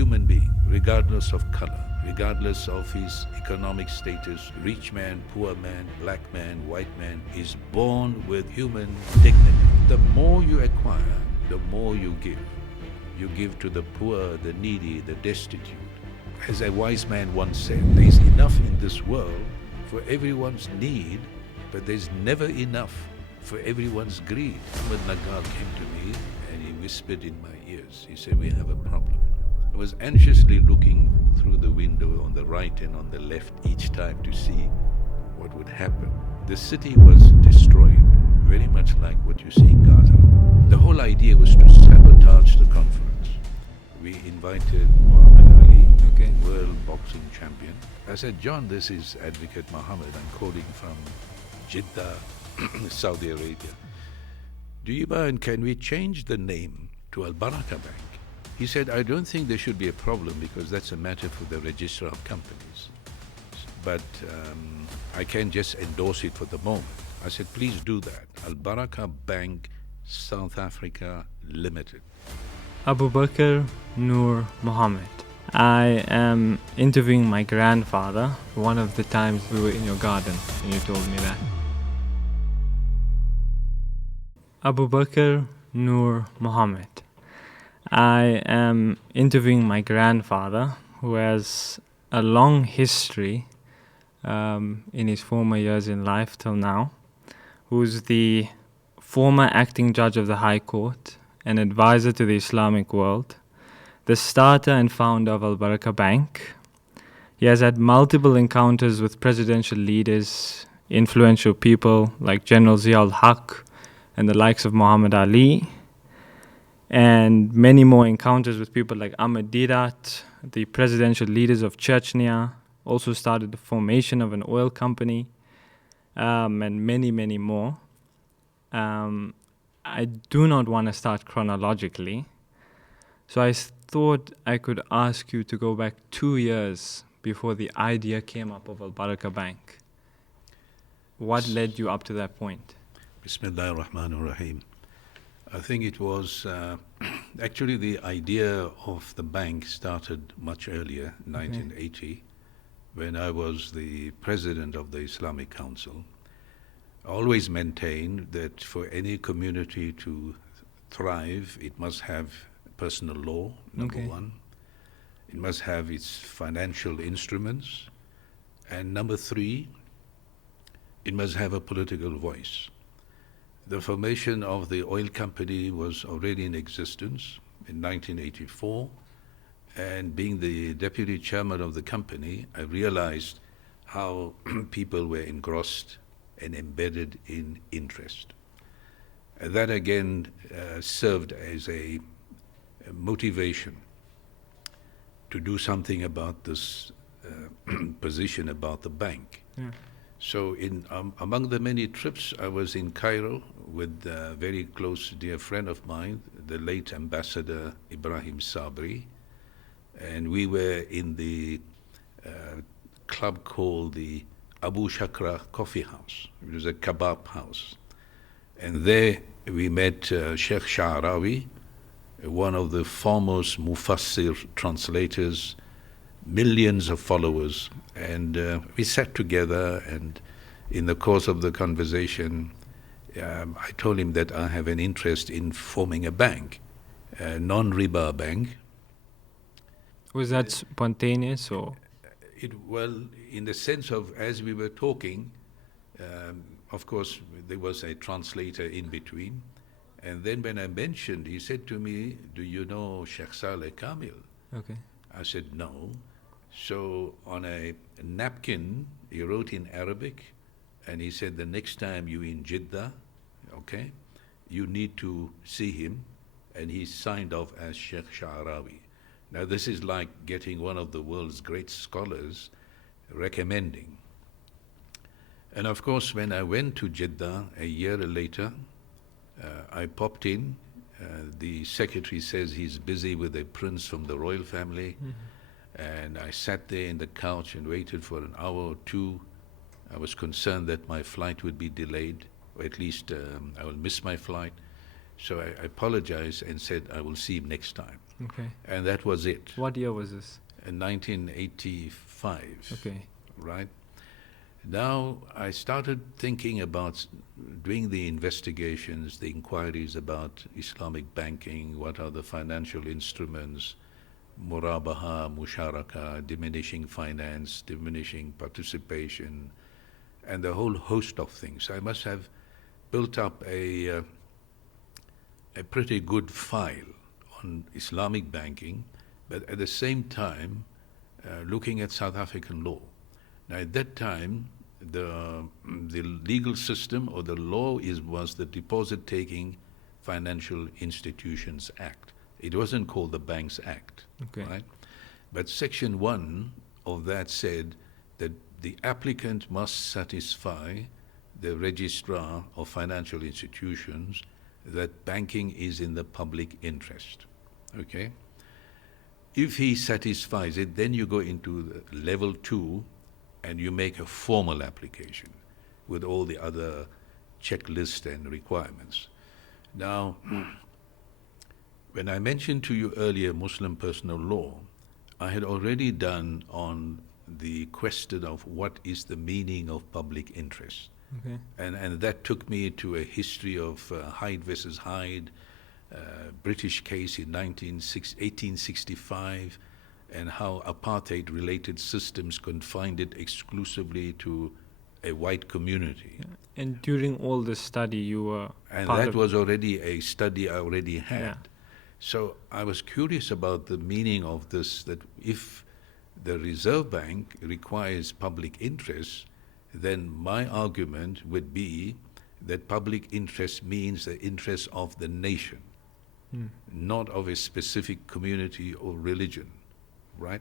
human being, regardless of color, regardless of his economic status, rich man, poor man, black man, white man, is born with human dignity. The more you acquire, the more you give. You give to the poor, the needy, the destitute. As a wise man once said, there is enough in this world for everyone's need, but there's never enough for everyone's greed. Ahmed Nagar came to me and he whispered in my ears. He said, we have a problem. I was anxiously looking through the window on the right and on the left each time to see what would happen. The city was destroyed, very much like what you see in Gaza. The whole idea was to sabotage the conference. We invited Muhammad Ali, world boxing champion. I said, John, this is Advocate Mohamed. I'm calling from Jeddah, Saudi Arabia. Do you mind, can we change the name to Al Baraka Bank? He said, I don't think there should be a problem because that's a matter for the Register of Companies. But I can just endorse it for the moment. I said, please do that. Al Baraka Bank, South Africa Limited. Abu Bakr Noor Mohammed. I am interviewing my grandfather. One of the times we were in your garden and you told me that. Abu Bakr Noor Mohammed. I am interviewing my grandfather, who has a long history in his former years in life till now, who's the former acting judge of the High Court, an advisor to the Islamic world, the starter and founder of Al Baraka Bank. He has had multiple encounters with presidential leaders, influential people like General Zia-ul Haq and the likes of Muhammad Ali, and many more encounters with people like Ahmed Didat, the presidential leaders of Chechnya, also started the formation of an oil company, and many, many more. I do not want to start chronologically, so I thought I could ask you to go back 2 years before the idea came up of Al Baraka Bank. What led you up to that point? Bismillah ar-Rahman ar-Rahim. I think it was actually the idea of the bank started much earlier, 1980, when I was the president of the Islamic Council. I always maintained that for any community to thrive, it must have personal law, number one. It must have its financial instruments. And number three, it must have a political voice. The formation of the oil company was already in existence in 1984, and being the deputy chairman of the company, I realized how people were engrossed and embedded in interest. And that again served as a motivation to do something about this position about the bank. Yeah. So among the many trips, I was in Cairo with a very close dear friend of mine, the late Ambassador Ibrahim Sabri, and we were in the club called the Abu Shakra Coffee House. It was a kebab house. And there we met Sheikh Sha'arawi, one of the foremost Mufassir translators, millions of followers, and we sat together, and in the course of the conversation, I told him that I have an interest in forming a bank, a non-riba bank. Was that spontaneous or? Well, in the sense of, as we were talking, of course, there was a translator in between, and then when I mentioned, he said to me, do you know Sheikh Saleh Kamil? Okay. I said, no. So on a napkin, he wrote in Arabic, and he said, the next time you're in Jeddah, okay, you need to see him, and he signed off as Sheikh Sha'arawi. Now this is like getting one of the world's great scholars recommending. And of course, when I went to Jeddah a year later, I popped in. The secretary says he's busy with a prince from the royal family. And I sat there in the couch and waited for an hour or two. I was concerned that my flight would be delayed, or at least I will miss my flight. So I apologized and said I will see him next time. Okay. And that was it. What year was this? In 1985. Okay. Right? Now I started thinking about doing the investigations, the inquiries about Islamic banking, what are the financial instruments, murabaha, musharaka, diminishing finance, diminishing participation, and a whole host of things. I must have built up a pretty good file on Islamic banking, but at the same time looking at South African law. Now, at that time, the legal system or the law was the Deposit-Taking Financial Institutions Act. It wasn't called the Banks Act, Okay. right? But Section 1 of that said that the applicant must satisfy the registrar of financial institutions that banking is in the public interest, okay? If he satisfies it, then you go into the level 2 and you make a formal application with all the other checklist and requirements. Now, when I mentioned to you earlier Muslim personal law, I had already done on the question of what is the meaning of public interest. Okay. And that took me to a history of Hyde versus Hyde, British case in 1865, and how apartheid-related systems confined it exclusively to a white community. Yeah. And during all this study, you were And part that of was already a study I already had. Yeah. So I was curious about the meaning of this, that if the Reserve Bank requires public interest, then my argument would be that public interest means the interest of the nation, not of a specific community or religion, right?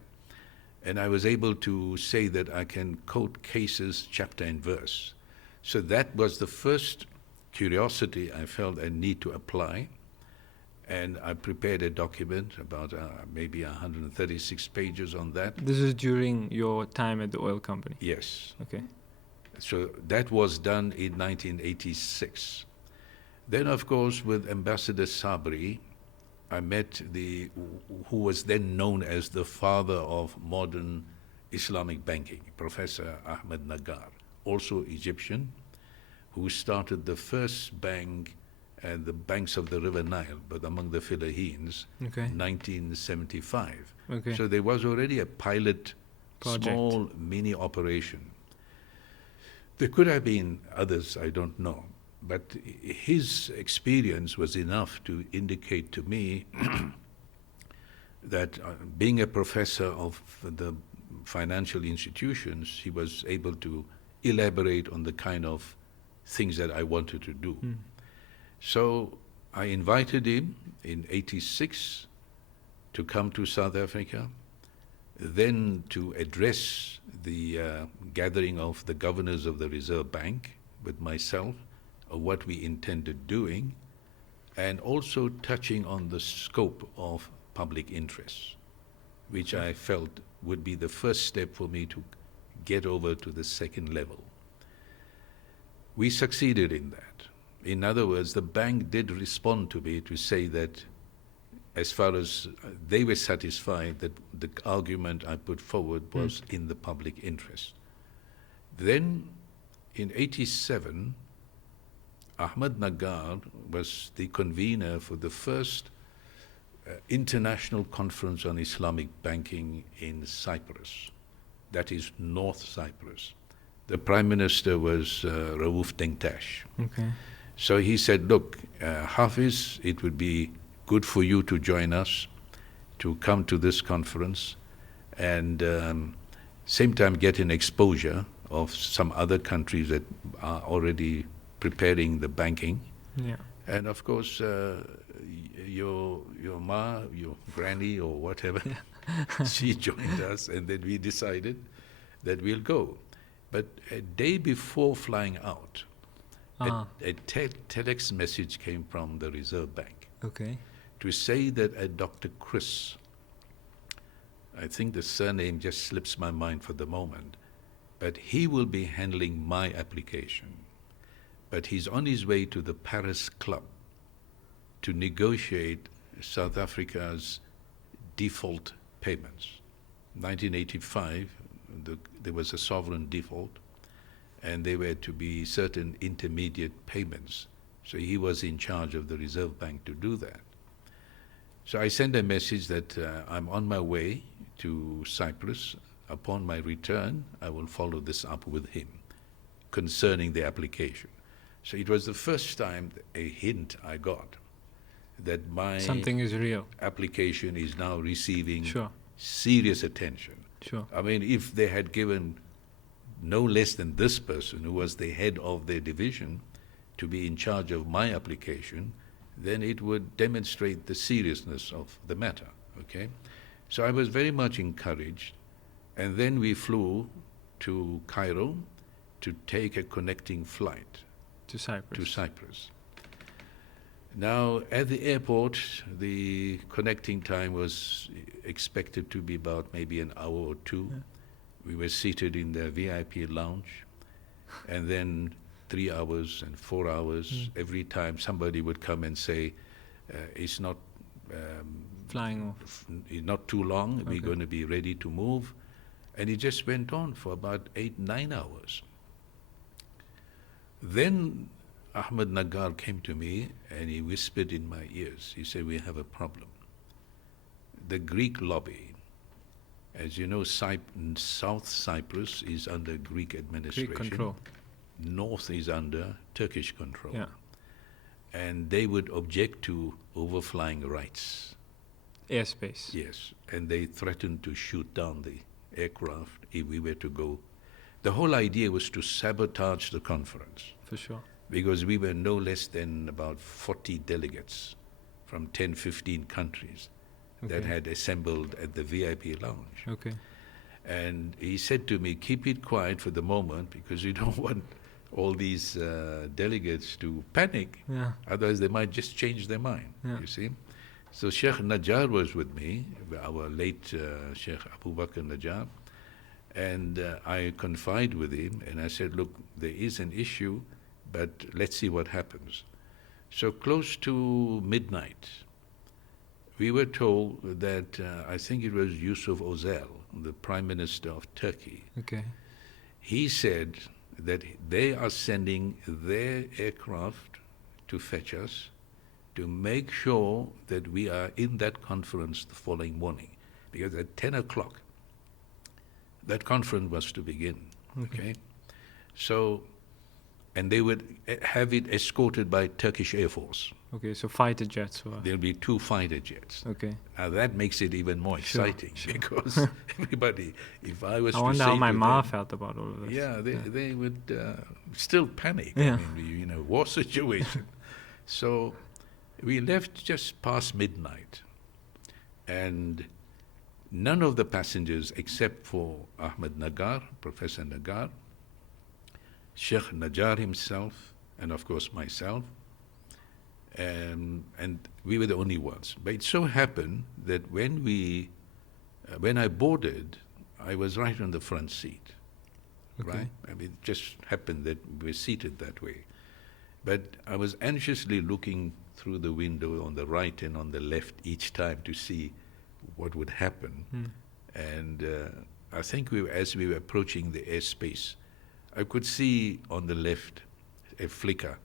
And I was able to say that I can quote cases chapter and verse. So that was the first curiosity I felt I need to apply. And I prepared a document about maybe 136 pages on that. This is during your time at the oil company? Yes. Okay. So that was done in 1986. Then, of course, with Ambassador Sabri, I met who was then known as the father of modern Islamic banking, Professor Ahmed Nagar, also Egyptian, who started the first bank at the banks of the River Nile, but among the Philippines, Okay. 1975. Okay. So there was already a pilot, Project. small mini operation. There could have been others, I don't know, but his experience was enough to indicate to me that being a professor of the financial institutions, he was able to elaborate on the kind of things that I wanted to do. So I invited him in '86 to come to South Africa, then to address the gathering of the governors of the Reserve Bank with myself, of what we intended doing, and also touching on the scope of public interest, which I felt would be the first step for me to get over to the second level. We succeeded in that. In other words, the bank did respond to me to say that as far as they were satisfied that the argument I put forward was in the public interest. Then in '87, Ahmed Nagar was the convener for the first international conference on Islamic banking in Cyprus, that is North Cyprus. The Prime Minister was Raouf Denktash. Okay. So he said, look, Hafiz, it would be good for you to join us, to come to this conference, and same time get an exposure of some other countries that are already preparing the banking. Yeah. And of course, your ma, your granny or whatever, she joined us, and then we decided that we'll go. But a day before flying out, a telex message came from the Reserve Bank Okay. to say that a Dr. Chris, I think the surname just slips my mind for the moment, but he will be handling my application. But he's on his way to the Paris Club to negotiate South Africa's default payments. 1985, there was a sovereign default, and there were to be certain intermediate payments. So he was in charge of the Reserve Bank to do that. So I sent a message that I'm on my way to Cyprus. Upon my return, I will follow this up with him concerning the application. So it was the first time a hint I got that my Something is real. application is now receiving Sure. serious attention. Sure. I mean, if they had given no less than this person, who was the head of their division, to be in charge of my application, then it would demonstrate the seriousness of the matter, okay? So I was very much encouraged, and then we flew to Cairo to take a connecting flight To Cyprus. to Cyprus. Now, at the airport, the connecting time was expected to be about maybe an hour or two. Yeah. We were seated in the VIP lounge, and then 3 hours and 4 hours. Every time somebody would come and say, it's not Flying off. not too long, Okay. we're going to be ready to move. And it just went on for about 8-9 hours. Then Ahmed Nagar came to me and he whispered in my ears. He said, we have a problem. The Greek lobby, as you know, South Cyprus is under Greek administration. Greek control. North is under Turkish control. Yeah. And they would object to overflying rights. Airspace. Yes, and they threatened to shoot down the aircraft if we were to go. The whole idea was to sabotage the conference, For sure. because we were no less than about 40 delegates from 10, 15 countries that Okay. had assembled at the VIP lounge. Okay. And he said to me, keep it quiet for the moment, because you don't want all these delegates to panic. Yeah. Otherwise, they might just change their mind, Yeah. you see. So Sheikh Najjar was with me, our late Sheikh Abu Bakr Najjar, and I confided with him, and I said, look, there is an issue, but let's see what happens. So close to midnight, we were told that, I think it was Yusuf Özel, the Prime Minister of Turkey, Okay. he said that they are sending their aircraft to fetch us to make sure that we are in that conference the following morning. Because at 10 o'clock, that conference was to begin, okay? So, and they would have it escorted by Turkish Air Force. Okay. So fighter jets were. There'll be 2 fighter jets. Okay. Now that makes it even more Sure, exciting, sure. because everybody, if I was I to wonder say how my to ma them, felt about all of this. yeah, they would still panic. Yeah. I mean, you know, war situation. So we left just past midnight, and none of the passengers, except for Ahmed Nagar, Professor Nagar, Sheikh Najjar himself, and of course myself, and we were the only ones. But it so happened that when I boarded, I was right on the front seat. Okay. Right? I mean, it just happened that we were seated that way. But I was anxiously looking through the window on the right and on the left each time to see what would happen. And I think as we were approaching the airspace, I could see on the left a flicker.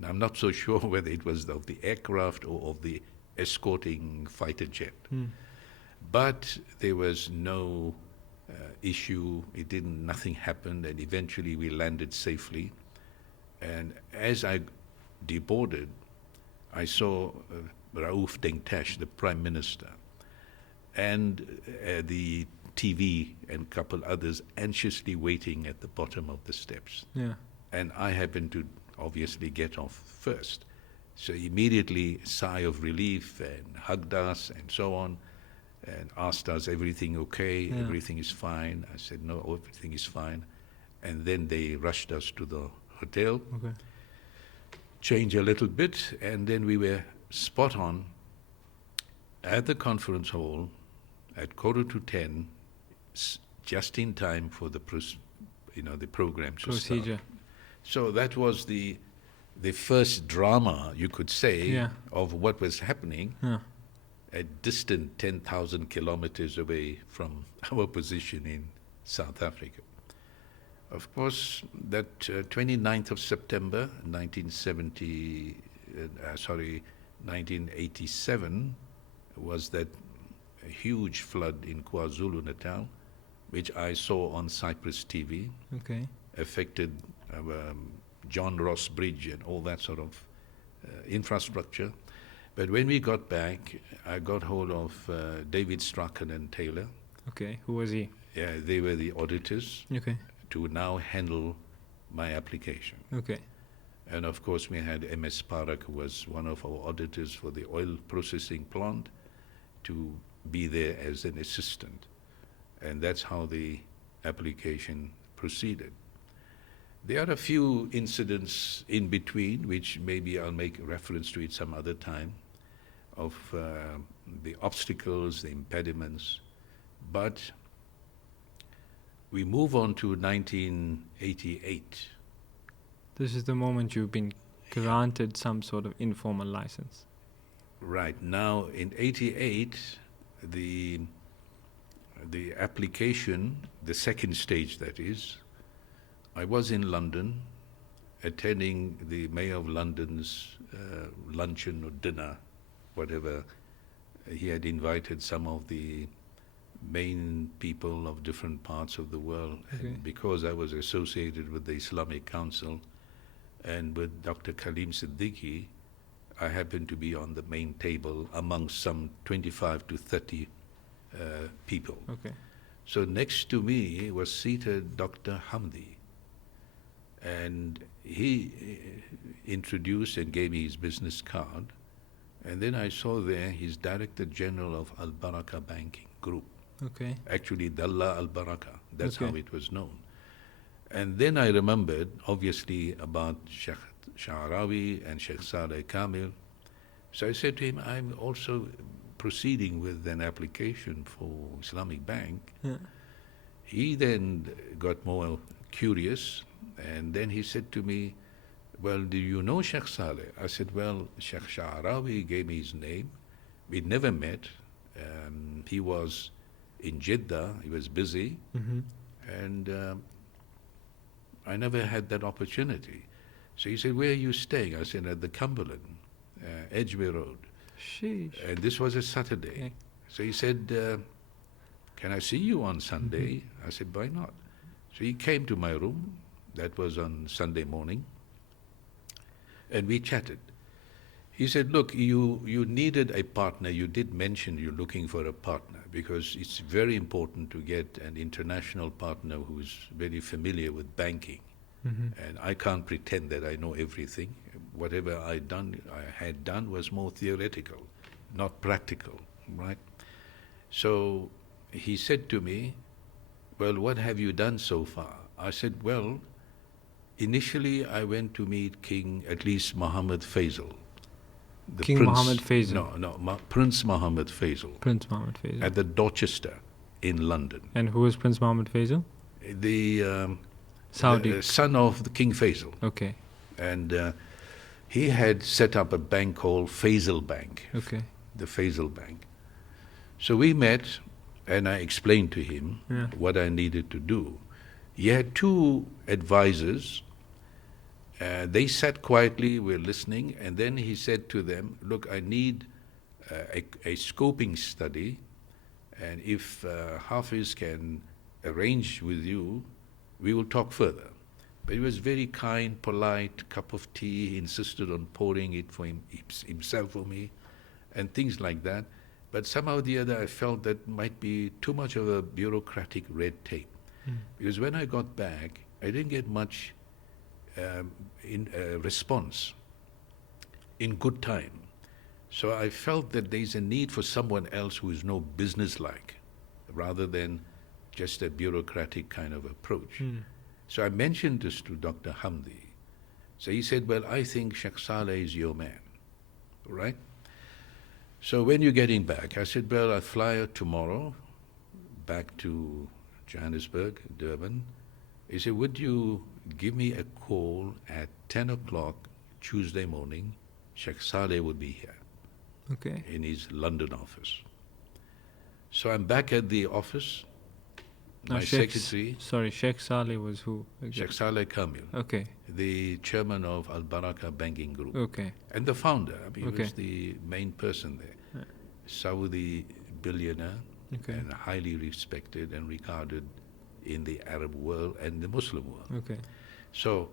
Now, I'm not so sure whether it was of the aircraft or of the escorting fighter jet. But there was no issue. Nothing happened, and eventually we landed safely. And as I deboarded, I saw Rauf Denktash, the Prime Minister, and the TV and a couple others anxiously waiting at the bottom of the steps. Yeah. And I happened to obviously get off first. So immediately, sigh of relief, and hugged us and so on, and asked us, everything okay? Yeah. Everything is fine? I said, no, everything is fine. And then they rushed us to the hotel, Okay. changed a little bit, and then we were spot on at the conference hall at 9:45, just in time for the program to start. Procedure. So that was the first drama, you could say, Yeah. of what was happening. Yeah. a distant 10,000 kilometers away from our position in South Africa. Of course, that 29th of September 1987 was that huge flood in KwaZulu-Natal, which I saw on Cyprus TV, Okay. affected John Ross Bridge and all that sort of infrastructure. But when we got back, I got hold of David Strachan and Taylor. Okay. Who was he? Yeah, they were the auditors Okay. to now handle my application. Okay. And of course, we had MS Baraka, who was one of our auditors for the oil processing plant, to be there as an assistant. And that's how the application proceeded. There are a few incidents in between, which maybe I'll make reference to it some other time, of the obstacles, the impediments. But we move on to 1988. This is the moment you've been granted some sort of informal license. Right. Now, in 88, the application, the second stage that is, I was in London attending the Mayor of London's luncheon or dinner, whatever. He had invited some of the main people of different parts of the world. Okay. And because I was associated with the Islamic Council and with Dr. Khalim Siddiqui, I happened to be on the main table amongst some 25 to 30 people. Okay. So next to me was seated Dr. Hamdi, and he introduced and gave me his business card, and then I saw there he's Director General of Al Baraka Banking Group, Okay. actually Dalla Al Baraka, that's Okay. how it was known. And then I remembered, obviously, about Sheikh Sha'arawi and Sheikh Saleh Kamil. So I said to him, I'm also proceeding with an application for Islamic Bank. Yeah. He then got more curious, and then he said to me, well, do you know Sheikh Saleh? I said, well, Sheikh Sha'arawi gave me his name. We'd never met. He was in Jeddah, he was busy, Mm-hmm. and I never had that opportunity. So he said, where are you staying? I said, at the Cumberland, Edgware Road. Sheesh. And this was a Saturday. Okay. So he said, can I see you on Sunday? I said, why not? So he came to my room. That was on Sunday morning. And we chatted. He said, look, you needed a partner. You did mention you're looking for a partner because it's very important to get an international partner who's very familiar with banking. Mm-hmm. And I can't pretend that I know everything. Whatever I had done was more theoretical, not practical, right? So he said to me, well, what have you done so far? I said, well, initially I went to meet at least Mohammed Faisal. King Mohammed Faisal. No, Prince Mohammed Faisal. Prince Mohammed Faisal. At the Dorchester in London. And who was Prince Mohammed Faisal? The Saudi. son of the King Faisal. Okay. And he had set up a bank called Faisal Bank. Okay. The Faisal Bank. So we met, and I explained to him what I needed to do. He had two advisors. They sat quietly, were listening, and then he said to them, look, I need a scoping study, and if Hafiz can arrange with you, we will talk further. But he was very kind, polite, cup of tea. He insisted on pouring it for himself for me, and things like that. But somehow or the other, I felt that might be too much of a bureaucratic red tape. Because when I got back, I didn't get much response in good time. So I felt that there's a need for someone else who is no business-like, rather than just a bureaucratic kind of approach. So I mentioned this to Dr. Hamdi. So he said, well, I think Sheikh Saleh is your man, right? So when you're getting back? I said, well, I fly tomorrow back to Johannesburg, Durban. He said, would you give me a call at 10 o'clock Tuesday morning? Sheikh Saleh would be here. Okay. in his London office. So I'm back at the office. Now, My secretary, Sheikh Saleh was who? Sheikh Saleh Kamil, Okay. the chairman of Al Baraka Banking Group, Okay. and the founder. I mean, he Okay. was the main person there. Yeah. Saudi billionaire, Okay. and highly respected and regarded in the Arab world and the Muslim world. Okay. So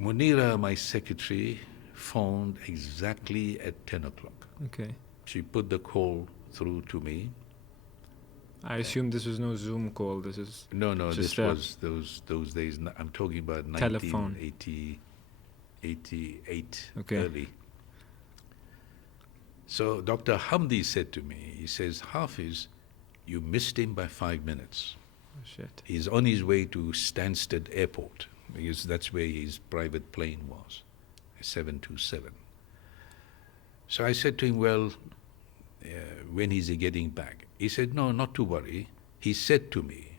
Munira, my secretary, phoned exactly at 10 o'clock. Okay. She put the call through to me. I assume this was no Zoom call. This is No, just this was those days. I'm talking about Telephone. 1988, Okay. early. So Dr. Hamdi said to me, he says, Hafiz, you missed him by 5 minutes. oh, shit. He's on his way to Stansted Airport, because that's where his private plane was, a 727. So I said to him, well, when is he getting back? He said, no, not to worry. He said to me,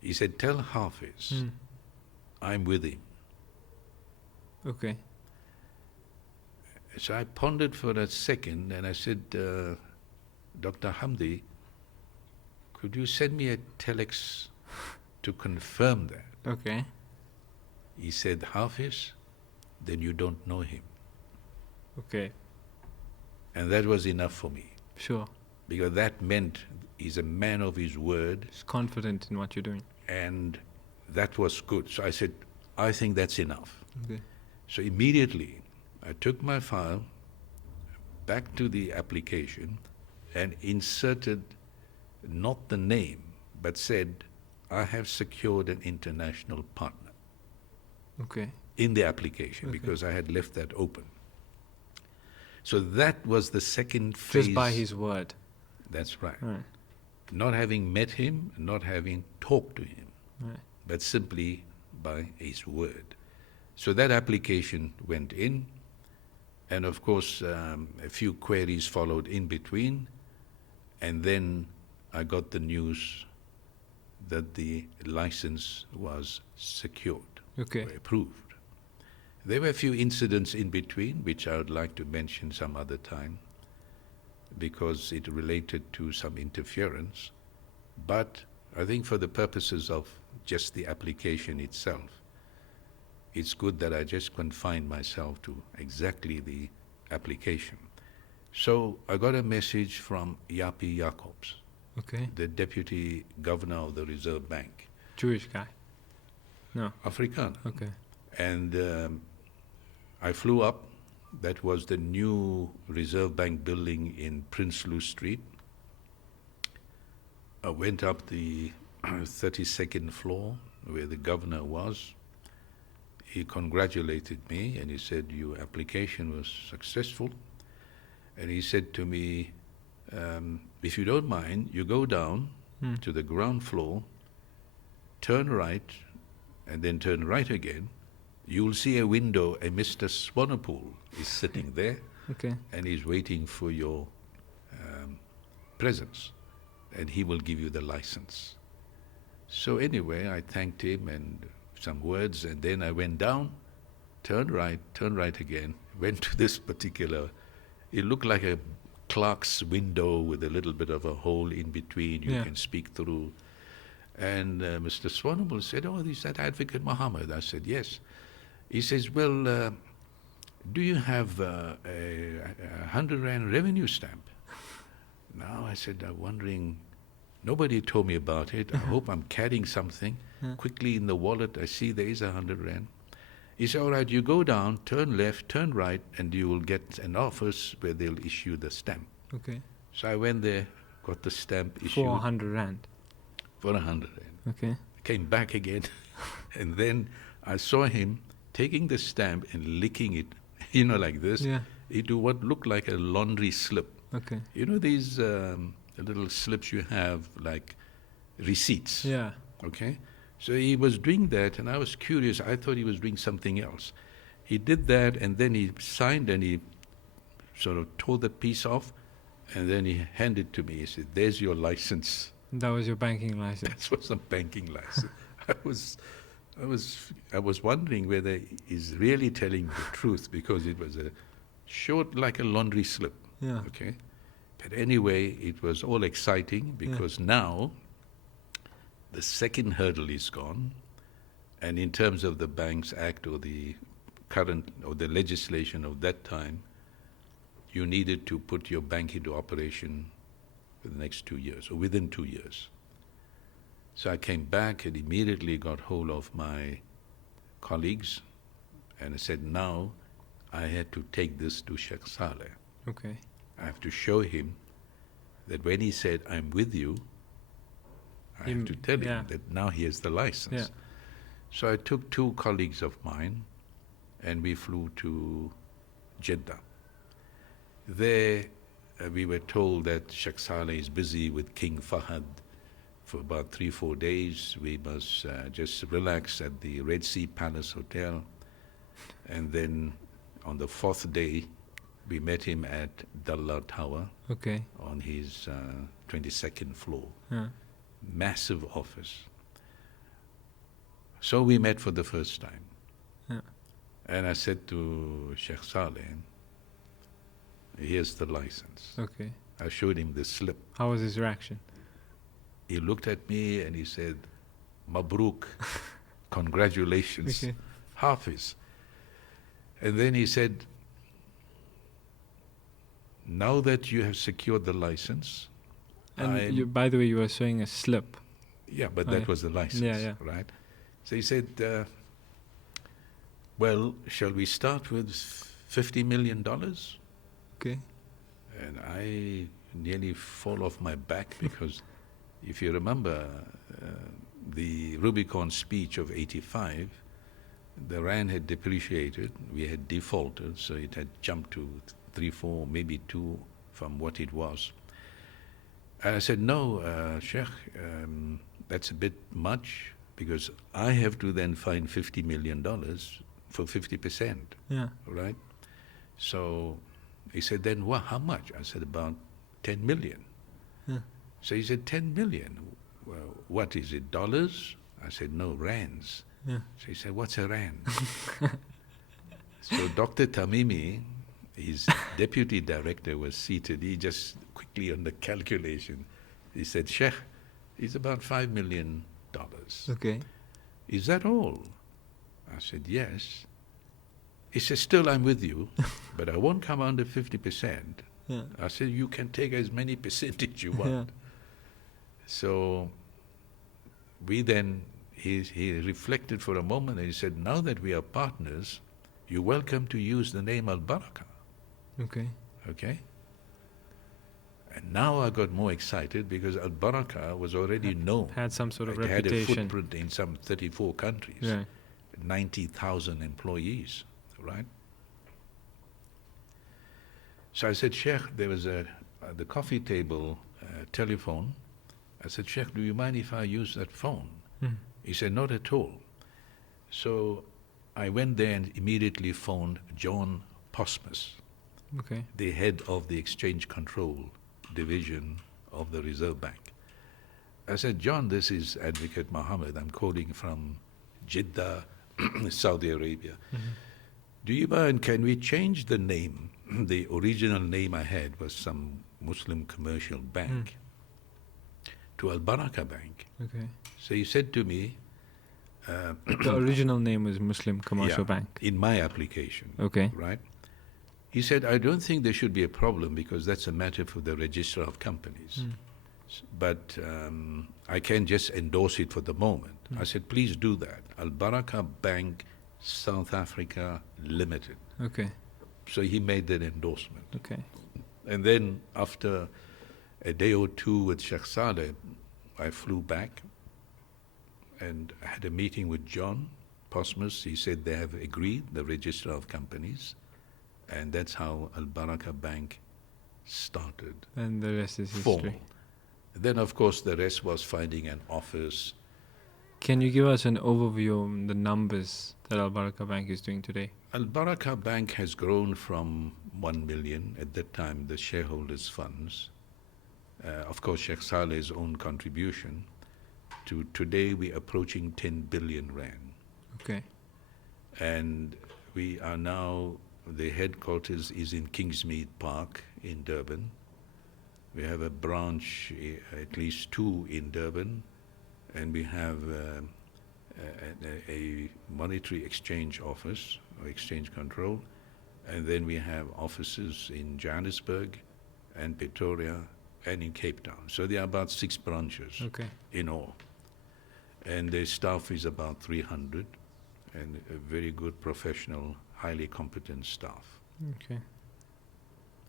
he said, tell Hafiz, I'm with him. Okay. So I pondered for a second and I said, Dr. Hamdi, could you send me a telex to confirm that? Okay. He said, Hafiz, then you don't know him. Okay. And that was enough for me, Sure. because that meant he's a man of his word, He's confident in what you're doing. and that was good. So I said, I think that's enough. Okay. So immediately I took my file back to the application and inserted not the name, but said, I have secured an international partner Okay. in the application, Okay. because I had left that open. So that was the second phase. Just by his word. That's right. Right. Not having met him, not having talked to him, Right. but simply by his word. So that application went in, and of course a few queries followed in between, and then I got the news that the license was secured, Okay. or approved. There were a few incidents in between, which I would like to mention some other time, because it related to some interference. But I think for the purposes of just the application itself, it's good that I just confine myself to exactly the application. So I got a message from Yapi Jacobs, Okay. the deputy governor of the Reserve Bank, Jewish guy. No. Afrikaner. Okay. And I flew up. That was the new Reserve Bank building in Prinsloo Street. I went up the 32nd floor where the governor was. He congratulated me and he said, your application was successful. And he said to me, if you don't mind, you go down to the ground floor, turn right, and then turn right again. You'll see a window, a Mr. Swanepoel is sitting there, Okay. and he's waiting for your presence, and he will give you the license. So anyway, I thanked him and some words, and then I went down, turned right again, went to this particular, it looked like a clerk's window with a little bit of a hole in between you Yeah. can speak through. And Mr. Swanepoel said, oh, is that Advocate Mohammed? I said, yes. He says, well, do you have a 100 Rand revenue stamp? Now I said, I'm wondering, nobody told me about it. I hope I'm carrying something. Quickly in the wallet, I see there is 100 Rand. He said, all right, you go down, turn left, turn right, and you will get an office where they'll issue the stamp. Okay. So I went there, got the stamp issued. 400 Rand. For 100 Rand. Okay. Came back again, and then I saw him taking the stamp and licking it, like this, Yeah. into what looked like a laundry slip. Okay. You know these little slips you have, like receipts? Yeah. Okay? So he was doing that, and I was curious. I thought he was doing something else. He did that, and then he signed, and he sort of tore the piece off, and then he handed it to me. He said, there's your license. That was your banking license. That was a banking license. I was wondering whether he's really telling the truth, because it was a short like a laundry slip. Yeah. Okay. But anyway, it was all exciting because now the second hurdle is gone. And in terms of the Banks Act or the current or the legislation of that time, you needed to put your bank into operation for the next 2 years or within 2 years. So I came back and immediately got hold of my colleagues and I said, now I had to take this to Sheikh Saleh. Okay. I have to show him that when he said, I'm with you, I have to tell him that now he has the license. Yeah. So I took 2 colleagues of mine and we flew to Jeddah. There we were told that Sheikh Saleh is busy with King Fahad for about 3-4 days. We must just relax at the Red Sea Palace Hotel. And then on the 4th day, we met him at Dalla Tower on his 22nd floor. Yeah. Massive office. So we met for the first time. Yeah. And I said to Sheikh Saleh, here's the license. Okay. I showed him the slip. How was his reaction? He looked at me and he said, Mabruk, congratulations, Okay. Hafiz. And then he said, now that you have secured the license, And you, by the way, you were showing a slip. yeah, but that was the license, right? So he said, well, shall we start with $50 million? Okay. And I nearly fall off my back because if you remember the Rubicon speech of 85, the rand had depreciated, we had defaulted, so it had jumped to 3, 4, maybe 2 from what it was. And I said, no, Sheikh, that's a bit much because I have to then find $50 million for 50%, right? So he said, then what, how much? I said, about 10 million. So he said, 10 million? Well, what is it, dollars? I said, no, rands. So he said, what's a rand? So Dr. Tamimi, his deputy director, was seated. He just quickly on the calculation, he said, Sheikh, it's about $5 million. Okay. Is that all? I said, yes. He said, still I'm with you, but I won't come under 50%. I said, you can take as many percentage you want. So we then, he reflected for a moment and he said, now that we are partners, you're welcome to use the name Al-Baraka. Okay. Okay? And now I got more excited because Al-Baraka was already known. Had some sort of it reputation. It had a footprint in some 34 countries. 90,000 employees, right? So I said, Sheikh, there was the coffee table telephone. I said, Sheikh, do you mind if I use that phone? He said, not at all. So I went there and immediately phoned John Posmus, the head of the Exchange Control Division of the Reserve Bank. I said, John, this is Advocate Mohammed. I'm calling from Jeddah, Saudi Arabia. Do you mind, can we change the name? The original name I had was some Muslim commercial bank to Al-Baraka Bank. So he said to me... the original name was Muslim Commercial Bank. In my application. Right? He said, I don't think there should be a problem because that's a matter for the Registrar of Companies. But I can just endorse it for the moment. I said, please do that. Al-Baraka Bank, South Africa Limited. So he made that endorsement. And then after a day or 2 with Sheikh Saleh, I flew back and had a meeting with John Posmus. He said they have agreed, the Registrar of Companies, and that's how Al-Baraka Bank started. And the rest is history. Then, of course, the rest was finding an office. Can you give us an overview of the numbers that Al-Baraka Bank is doing today? Al-Baraka Bank has grown from 1 million, at that time the shareholders' funds, of course Sheikh Saleh's own contribution, to today we're approaching 10 billion rand. And we are now the headquarters is in Kingsmead Park in Durban. We have a branch, at least 2 in Durban, and we have a monetary exchange office or exchange control, and then we have offices in Johannesburg and Pretoria and in Cape Town. So there are about 6 branches in all. And the staff is about 300, and a very good professional, highly competent staff. Okay.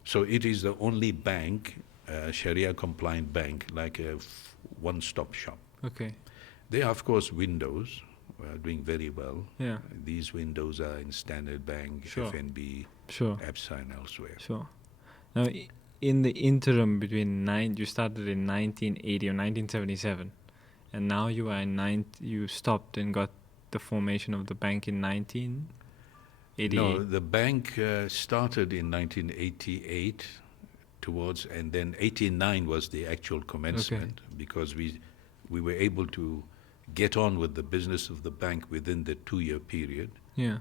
So it is the only bank, Sharia compliant bank, like a one-stop shop. Okay. There are, of course, windows. We are doing very well. Yeah. These windows are in Standard Bank, Sure. FNB, Sure. ABSA, and elsewhere. Sure. Now, in the interim between you started in 1980 or 1977, and now you are you stopped and got the formation of the bank in 1988. No, the bank started in 1988 and then 89 was the actual commencement, because we were able to get on with the business of the bank within the 2-year period. Yeah.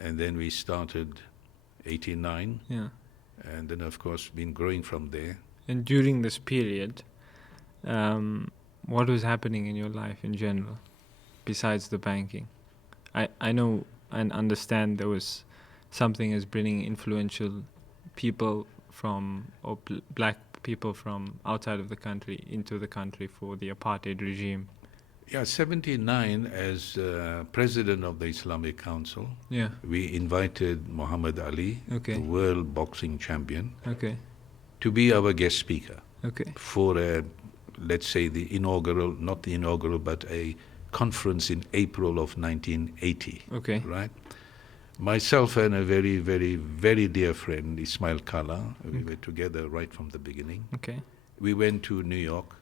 And then we started 89. Yeah. And then, of course, been growing from there. And during this period, what was happening in your life in general, besides the banking? I know and understand there was something as bringing influential people from, or black people from outside of the country into the country for the apartheid regime. Yeah, 79 as president of the Islamic Council. Yeah. We invited Muhammad Ali, Okay. the world boxing champion, Okay. to be our guest speaker Okay. for let's say not the inaugural, but a conference in April of 1980. Okay. Right? Myself and a very, very, very dear friend, Ismail Kala, we were together right from the beginning. Okay. We went to New York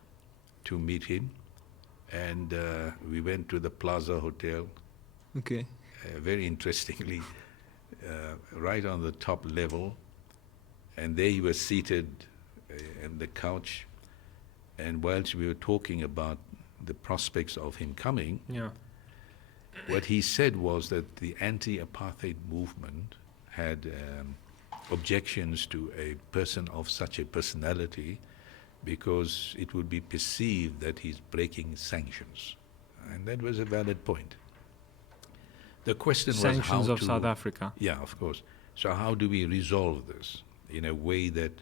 to meet him, and we went to the Plaza Hotel, Okay. very interestingly, right on the top level, and there he was seated on the couch, and whilst we were talking about the prospects of him coming, Yeah. what he said was that the anti-apartheid movement had objections to a person of such a personality because it would be perceived that he's breaking sanctions. And that was a valid point. The question was how Sanctions of to... South Africa. Yeah, of course. So how do we resolve this in a way that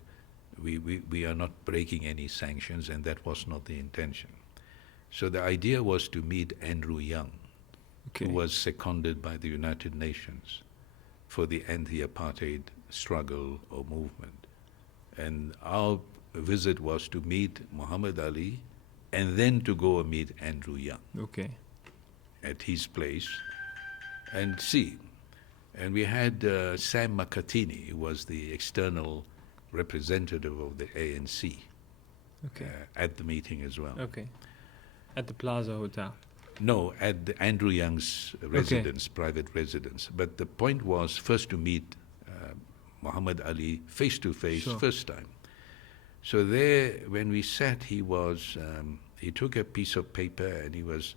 we are not breaking any sanctions, and that was not the intention. So the idea was to meet Andrew Young, Okay. who was seconded by the United Nations for the anti-apartheid struggle or movement. And our visit was to meet Muhammad Ali and then to go and meet Andrew Young Okay. at his place and see. And we had Sam Makatini, who was the external representative of the ANC, Okay. at the meeting as well. Okay. At the Plaza Hotel. No, at Andrew Young's residence, private residence. But the point was first to meet Muhammad Ali face to face, Sure. first time. So there, when we sat, he was, he took a piece of paper and he was,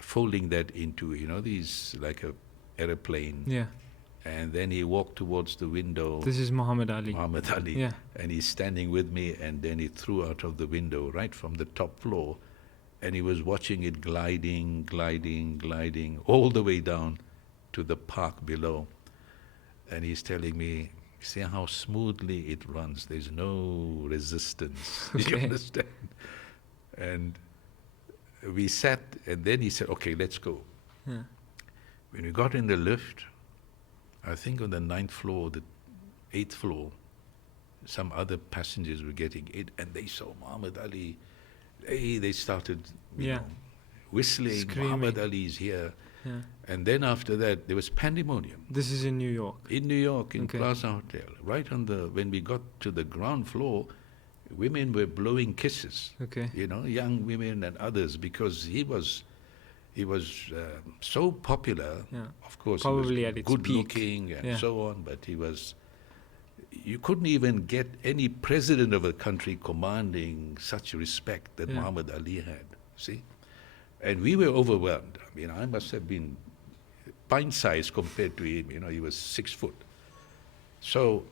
folding that into, these, like a aeroplane. Yeah. And then he walked towards the window. This is Muhammad Ali. Muhammad Ali. Yeah. And he's standing with me, and then he threw out of the window right from the top floor, and he was watching it gliding, gliding, gliding all the way down to the park below. And he's telling me, see how smoothly it runs. There's no resistance. Okay. You understand? And we sat, and then he said, okay, let's go. Yeah. When we got in the lift, I think on the 9th floor, the 8th floor, some other passengers were getting it, and they saw Muhammad Ali. They started, whistling, Screaming. Muhammad Ali is here. Yeah. And then after that, there was pandemonium. This is in New York. In New York, in Okay. Plaza Hotel, right on when we got to the ground floor, women were blowing kisses. Okay. Young women and others, because he was so popular. Yeah. Of course, Probably he was at its good peak. looking and Yeah. so on, but you couldn't even get any president of a country commanding such respect that Yeah. Muhammad Ali had, see? And we were overwhelmed. I mean, I must have been pint size compared to him. He was 6 foot. So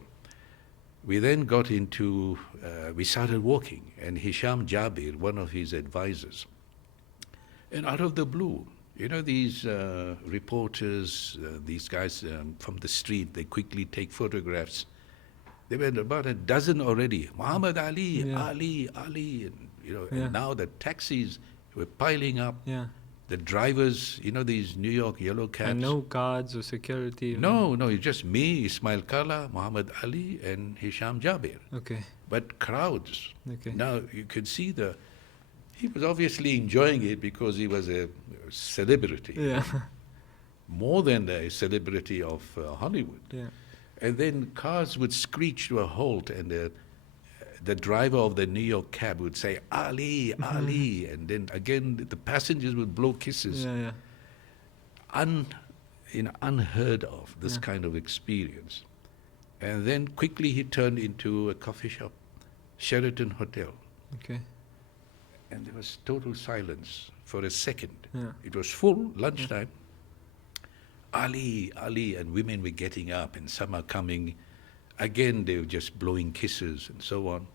we then got into, we started walking, and Hisham Jabir, one of his advisors, and out of the blue, these reporters, these guys from the street, they quickly take photographs. There were about a dozen already. Muhammad Ali, Ali, Ali, and now the taxis were piling up. Yeah. The drivers, these New York yellow cabs. And no guards or security? No, it's just me, Ismail Kala, Muhammad Ali, and Hisham Jabir. Okay. But crowds. Okay. Now you could see he was obviously enjoying it because he was a celebrity. Yeah. More than a celebrity of Hollywood. Yeah. And then cars would screech to a halt, and the driver of the New York cab would say, Ali, Ali, and then again the passengers would blow kisses. Yeah, yeah. Unheard of, this kind of experience. And then quickly he turned into a coffee shop, Sheraton Hotel. Okay. And there was total silence for a second. Yeah. It was full, lunchtime. Ali, Ali, and women were getting up, and some are coming. Again, they were just blowing kisses and so on.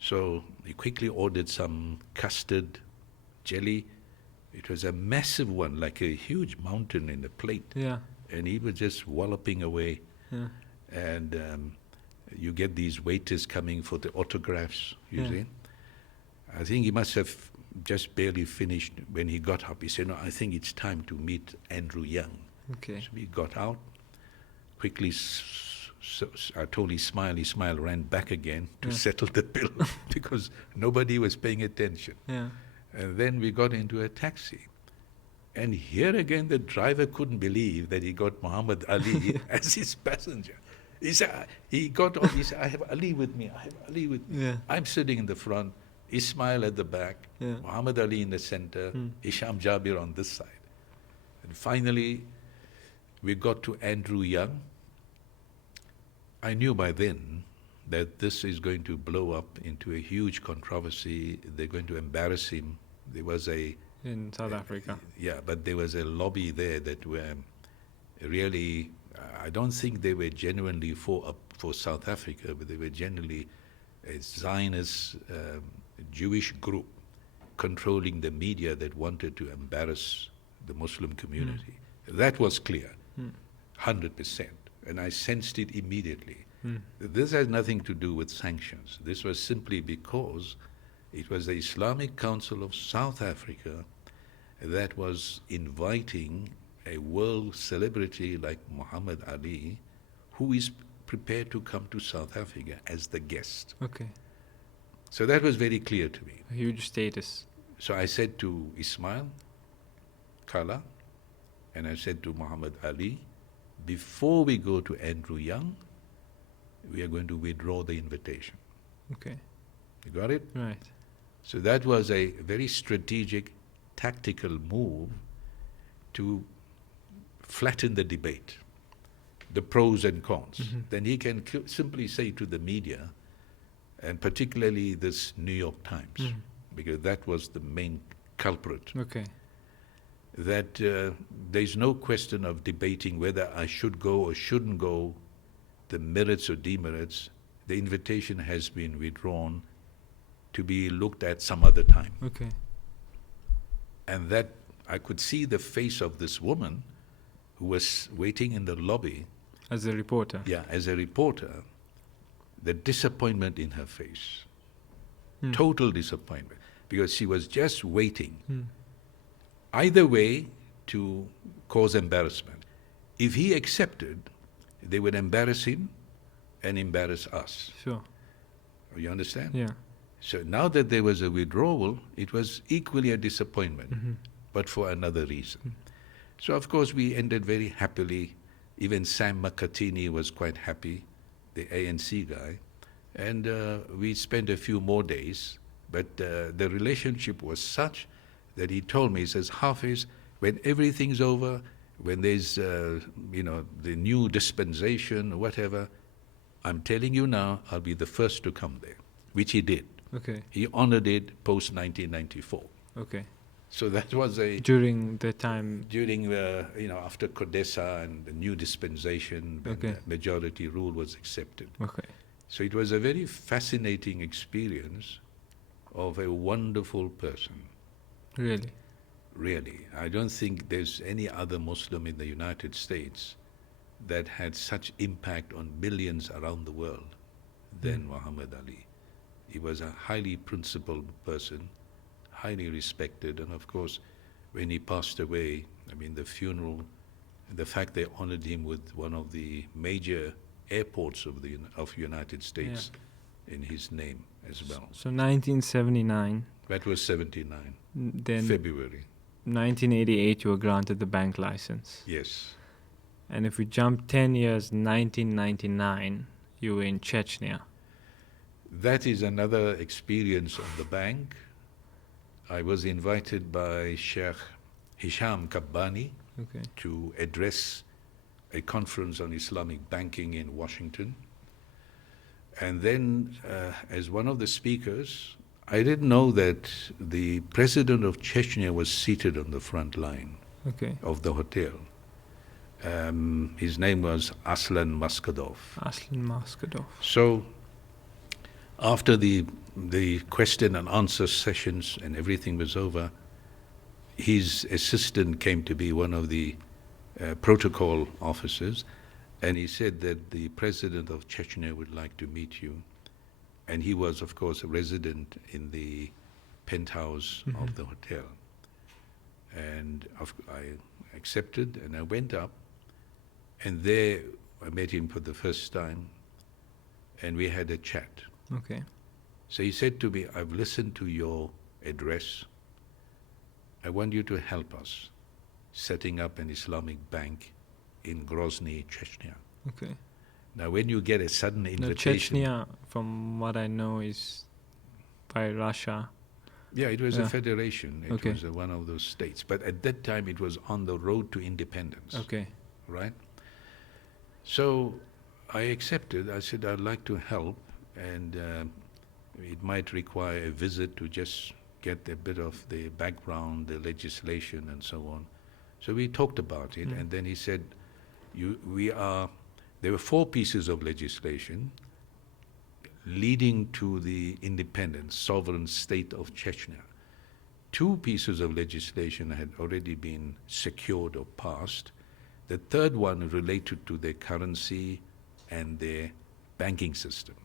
So he quickly ordered some custard jelly. It was a massive one, like a huge mountain in a plate. Yeah. And he was just walloping away. Yeah. And you get these waiters coming for the autographs, you see. I think he must have just barely finished when he got up. He said, no, I think it's time to meet Andrew Young. Okay. So we got out, quickly I told Ismail ran back again to settle the bill because nobody was paying attention. Yeah. And then we got into a taxi. And here again, the driver couldn't believe that he got Muhammad Ali as his passenger. He said, he got on, he said, I have Ali with me, I have Ali with me. Yeah. I'm sitting in the front, Ismail at the back, Muhammad Ali in the center, Hisham Jabir on this side. And finally, we got to Andrew Young. I knew by then that this is going to blow up into a huge controversy. They're going to embarrass him. There was in South Africa. Yeah, but there was a lobby there that were really, I don't think they were genuinely for South Africa, but they were generally a Zionist Jewish group controlling the media that wanted to embarrass the Muslim community. That was clear, 100%. And I sensed it immediately. This has nothing to do with sanctions. This was simply because it was the Islamic Council of South Africa that was inviting a world celebrity like Muhammad Ali, who is prepared to come to South Africa as the guest. Okay. So that was very clear to me. A huge status. So I said to Ismail, Kala, and I said to Muhammad Ali, before we go to Andrew Young, we are going to withdraw the invitation. Okay. You got it? Right. So that was a very strategic, tactical move to flatten the debate, the pros and cons. Then he can simply say to the media, and particularly this New York Times, because that was the main culprit, Okay. that there's no question of debating whether I should go or shouldn't go, the merits or demerits. The invitation has been withdrawn to be looked at some other time. Okay. And that I could see the face of this woman who was waiting in the lobby. As a reporter. Yeah, as a reporter, the disappointment in her face. Total disappointment. Because she was just waiting, either way, to cause embarrassment. If he accepted, they would embarrass him and embarrass us. Sure. You understand? Yeah. So now that there was a withdrawal, it was equally a disappointment, but for another reason. So of course we ended very happily. Even Sam McCartney was quite happy, the ANC guy. And we spent a few more days, but the relationship was such that he told me, he says, Hafiz, when everything's over, when there's, the new dispensation, whatever, I'm telling you now, I'll be the first to come there, which he did. Okay. He honored it post-1994. Okay. So that was during the time. during the, after Codessa and the new dispensation, when Okay. the majority rule was accepted. Okay. So it was a very fascinating experience of a wonderful person. Really. Really, I don't think there's any other Muslim in the United States that had such impact on millions around the world than Muhammad Ali. He was a highly principled person, highly respected, and of course, when he passed away, I mean, the funeral, the fact they honored him with one of the major airports of the United States in his name as well. So 1979. That was 79, Then February. 1988, you were granted the bank license. Yes. And if we jump 10 years, 1999, you were in Chechnya. That is another experience on the bank. I was invited by Sheikh Hisham Kabbani Okay. to address a conference on Islamic banking in Washington. And then, as one of the speakers, I didn't know that the president of Chechnya was seated on the front line Okay. of the hotel. His name was Aslan Maskadov. Aslan Maskadov. So, after the question and answer sessions and everything was over, his assistant came to be one of the protocol officers, and he said that the president of Chechnya would like to meet you. And he was, of course, a resident in the penthouse of the hotel. And I accepted, and I went up, and there I met him for the first time, and we had a chat. Okay. So he said to me, I've listened to your address. I want you to help us setting up an Islamic bank in Grozny, Chechnya. Okay. Now, when you get a sudden Now, invitation... Chechnya, from what I know, is by Russia. Yeah, it was a federation. It Okay. was one of those states. But at that time, it was on the road to independence. Okay. Right? So I accepted. I said, I'd like to help, and it might require a visit to just get a bit of the background, the legislation, and so on. So we talked about it, and then he said, there were 4 pieces of legislation leading to the independent, sovereign state of Chechnya. 2 pieces of legislation had already been secured or passed. The third one related to their currency and their banking system.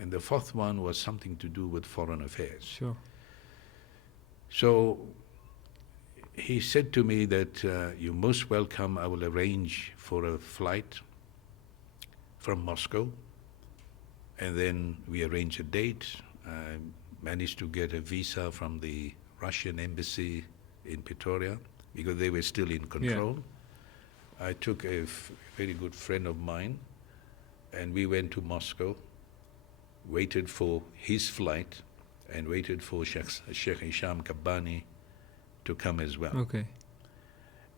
And the 4th one was something to do with foreign affairs. Sure. So he said to me that you're most welcome. I will arrange for a flight from Moscow, and then we arranged a date. I managed to get a visa from the Russian embassy in Pretoria because they were still in control. I took a very good friend of mine, and we went to Moscow, waited for his flight, and waited for Sheikh Hisham Kabbani to come as well. Okay.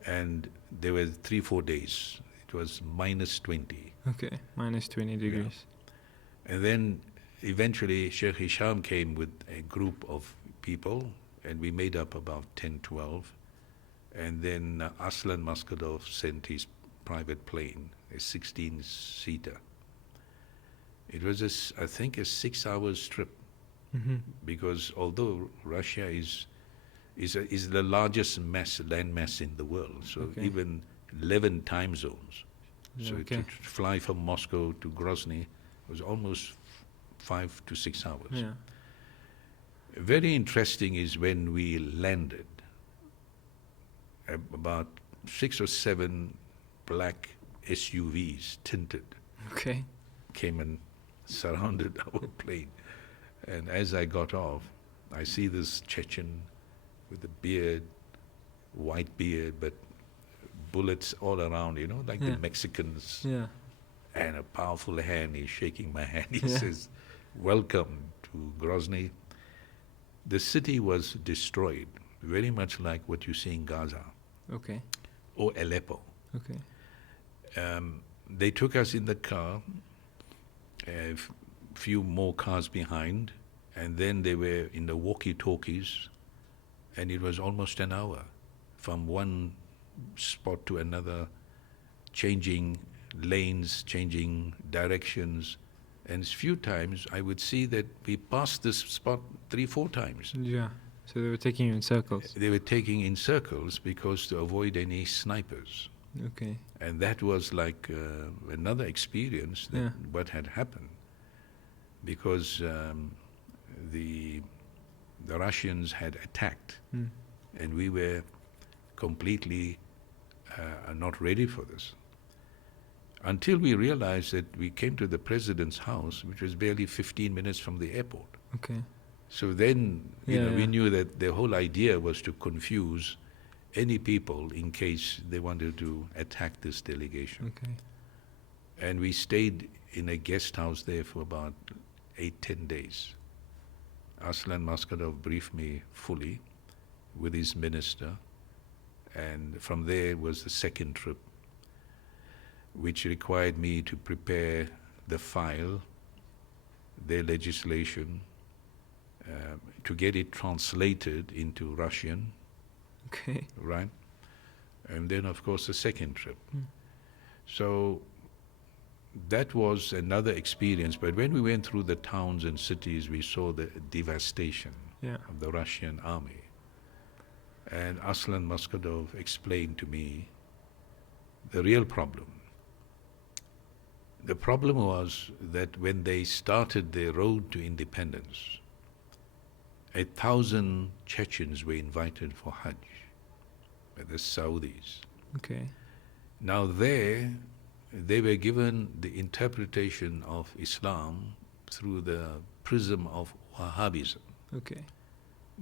And there were 3-4 days. It was minus 20. Okay. Minus 20 degrees. And then eventually Sheikh Hisham came with a group of people, and we made up about 10, 12. And then Aslan Maskadov sent his private plane, a 16-seater. It was, I think, a 6-hour trip, because although Russia is the largest landmass in the world, so even 11 time zones. So to fly from Moscow to Grozny was almost 5 to 6 hours. Yeah. Very interesting is when we landed, about 6 or 7 black SUVs, tinted, came and surrounded our plane. And as I got off, I see this Chechen with a beard, white beard, but bullets all around, like the Mexicans. Yeah. And a powerful hand, he's shaking my hand. He says, welcome to Grozny. The city was destroyed, very much like what you see in Gaza. Okay. Or Aleppo. Okay. They took us in the car, a few more cars behind, and then they were in the walkie-talkies, and it was almost an hour from one spot to another, changing lanes, changing directions. And a few times I would see that we passed this spot 3-4 times. Yeah. So they were taking you in circles. They were taking in circles because to avoid any snipers. Okay. And that was like another experience that Yeah. what had happened, because the Russians had attacked, and we were completely not ready for this. Until we realized that we came to the president's house, which was barely 15 minutes from the airport. Okay. So then, Yeah, we yeah. knew that the whole idea was to confuse any people in case they wanted to attack this delegation. Okay. And we stayed in a guest house there for about 8-10 days. Aslan Maskadov briefed me fully with his minister, and from there was the second trip, which required me to prepare the file, their legislation, to get it translated into Russian, Okay. right? And then, of course, the second trip. So that was another experience. But when we went through the towns and cities, we saw the devastation Yeah. of the Russian army. And Aslan Maskadov explained to me the real problem. The problem was that when they started their road to independence, 1,000 Chechens were invited for Hajj by the Saudis. Okay. Now there, they were given the interpretation of Islam through the prism of Wahhabism, Okay.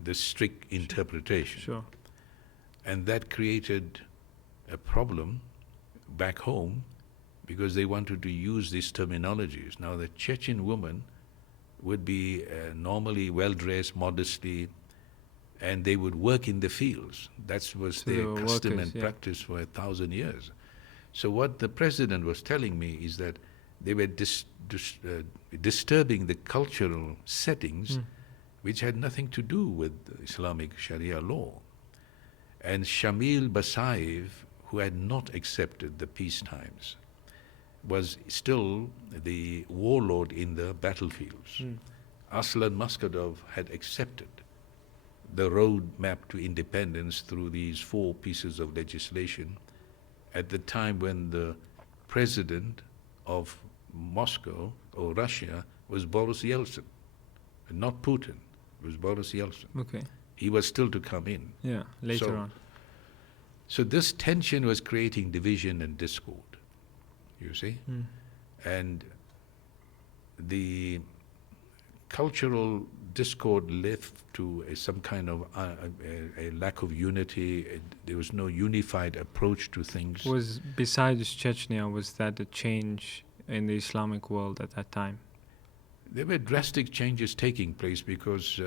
the strict interpretation. Sure. And that created a problem back home because they wanted to use these terminologies. Now the Chechen woman would be normally well-dressed, modestly, and they would work in the fields. That was So they their were custom workers, and yeah. practice for 1,000 years. So what the president was telling me is that they were disturbing the cultural settings which had nothing to do with Islamic Sharia law. And Shamil Basayev, who had not accepted the peace times, was still the warlord in the battlefields. Aslan Maskadov had accepted the road map to independence through these 4 pieces of legislation at the time when the president of Moscow or Russia was Boris Yeltsin, not Putin. It was Boris Yeltsin. Okay. He was still to come in. Yeah. Later So- on. So this tension was creating division and discord, you see? And the cultural discord led to some kind of a lack of unity. There was no unified approach to things. Was besides Chechnya, was that a change in the Islamic world at that time? There were drastic changes taking place because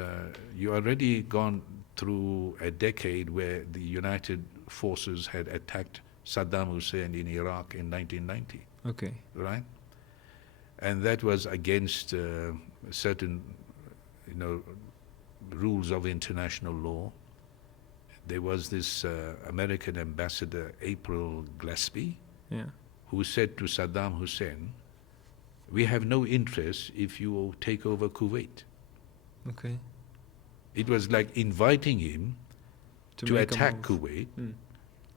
you already gone through a decade where the United Forces had attacked Saddam Hussein in Iraq in 1990, Okay. right? And that was against certain, rules of international law. There was this American ambassador, April Glaspie, Yeah. who said to Saddam Hussein, "We have no interest if you take over Kuwait." Okay. It was like inviting him to make a attack move. Kuwait,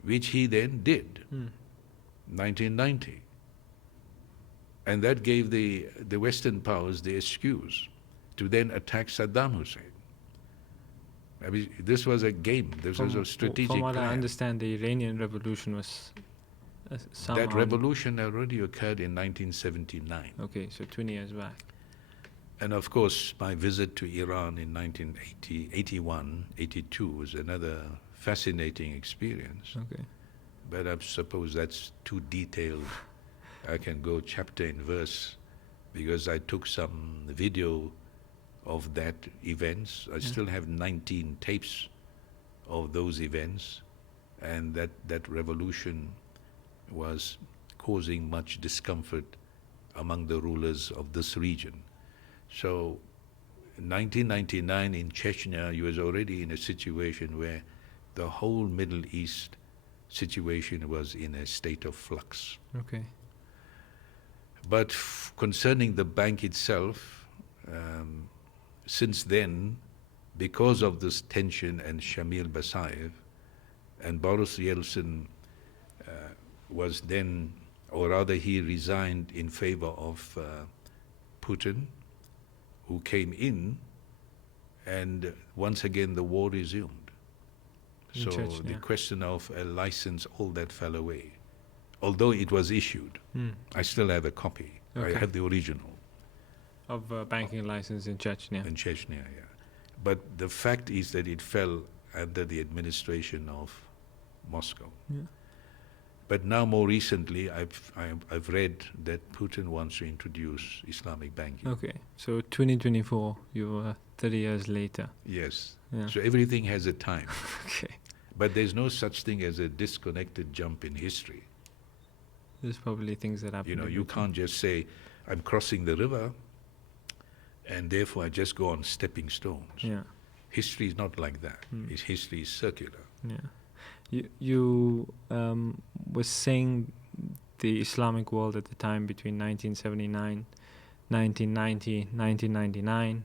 which he then did, Hmm. 1990. And that gave the Western powers the excuse to then attack Saddam Hussein. I mean, this was a game. This was a strategic From what I plan. understand, the Iranian Revolution was somehow... That revolution already occurred in 1979. Okay, so 20 years back. And of course, my visit to Iran in 1981, 82 was another fascinating experience. Okay. But I suppose that's too detailed. I can go chapter and verse because I took some video of that events. I still have 19 tapes of those events, and that revolution was causing much discomfort among the rulers of this region. So 1999 in Chechnya, you was already in a situation where the whole Middle East situation was in a state of flux. Okay. But concerning the bank itself, since then, because of this tension and Shamil Basayev, and Boris Yeltsin was then, or rather he resigned in favor of Putin, who came in, and once again the war resumed. In So Chechnya. the question of a license, all that fell away. Although it was issued, I still have a copy. Okay. I have the original Of banking license in Chechnya. in Chechnya, yeah. But the fact is that it fell under the administration of Moscow. Yeah. But now, more recently, I've read that Putin wants to introduce Islamic banking. Okay. So 2024, you were 30 years later. Yes. Yeah. So everything has a time. Okay. But there's no such thing as a disconnected jump in history. There's probably things that happen. You know, in you between. can't just say, I'm crossing the river, and therefore I just go on stepping stones. Yeah. History is not like that. History is circular. Yeah. You was saying the Islamic world at the time between 1979, 1990, 1999,